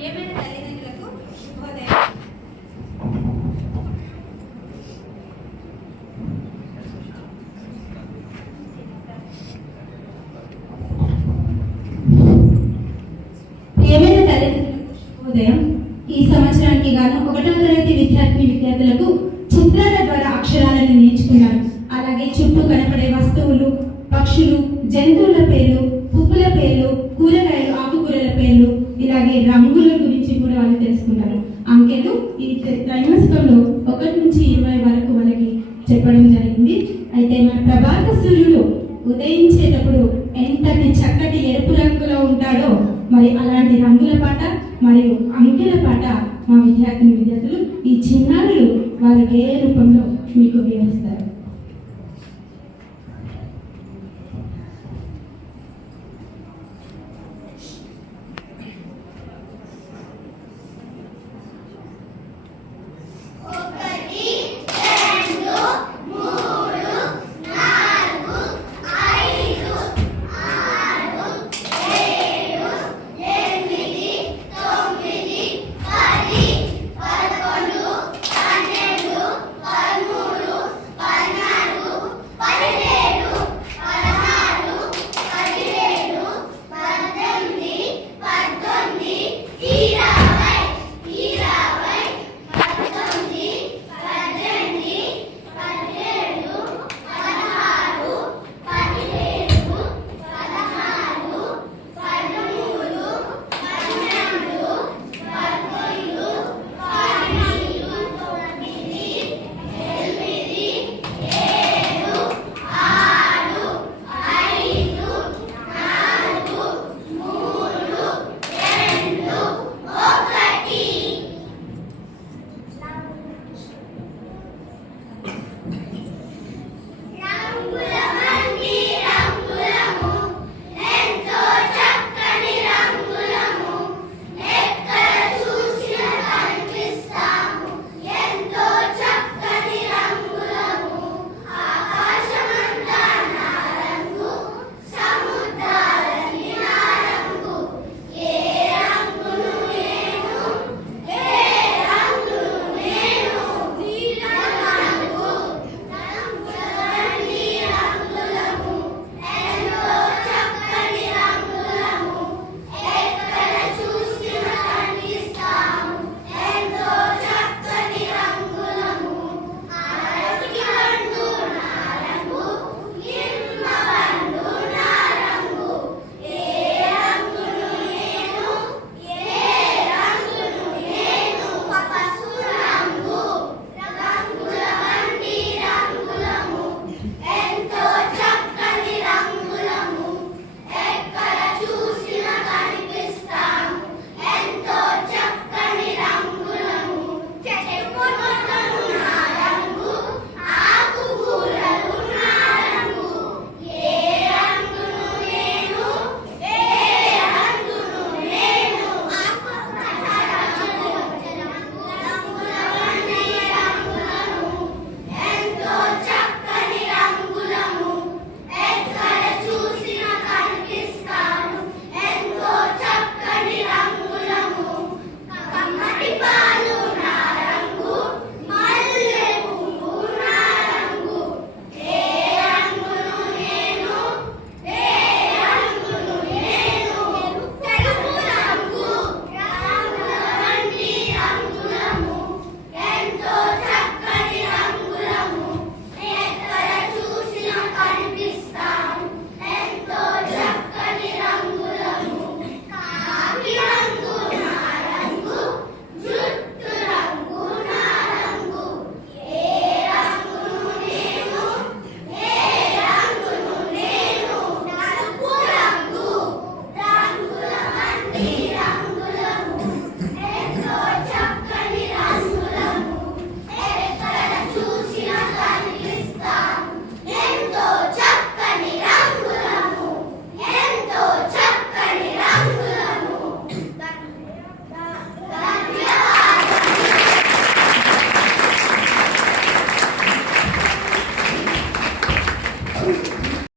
ప్రియమైన తల్లిదండ్రులకు శుభోదయం. ప్రియమైన తల్లిదండ్రులకు శుభోదయం. ఈ సంవత్సరానికి గాను 1వ తరగతి విద్యార్థులకు చిత్రాల ద్వారా అక్షరాలను నేర్చుకున్నారు. అలాగే చుట్టూ కనపడే వస్తువులు, పక్షులు, జంతువుల పేర్లు, పువ్వుల పేర్లు, కూరగాయలు, ఆకుకూరల పేర్లు, ఇలాగే రంగుల గురించి కూడా వాళ్ళు తెలుసుకున్నారు. అంకెలు ఈ త్రైమాసికంలో 1 నుంచి 20 వరకు వాళ్ళకి చెప్పడం జరిగింది. అయితే మన ప్రభాత సూర్యుడు ఉదయించేటప్పుడు ఎంతటి చక్కటి ఎరుపు రంగులో ఉంటాడో మరి అలాంటి రంగుల పాట మరియు అంకెల పాట మా విద్యార్థులు ఈ చిన్నారులు వాళ్ళకి ఏ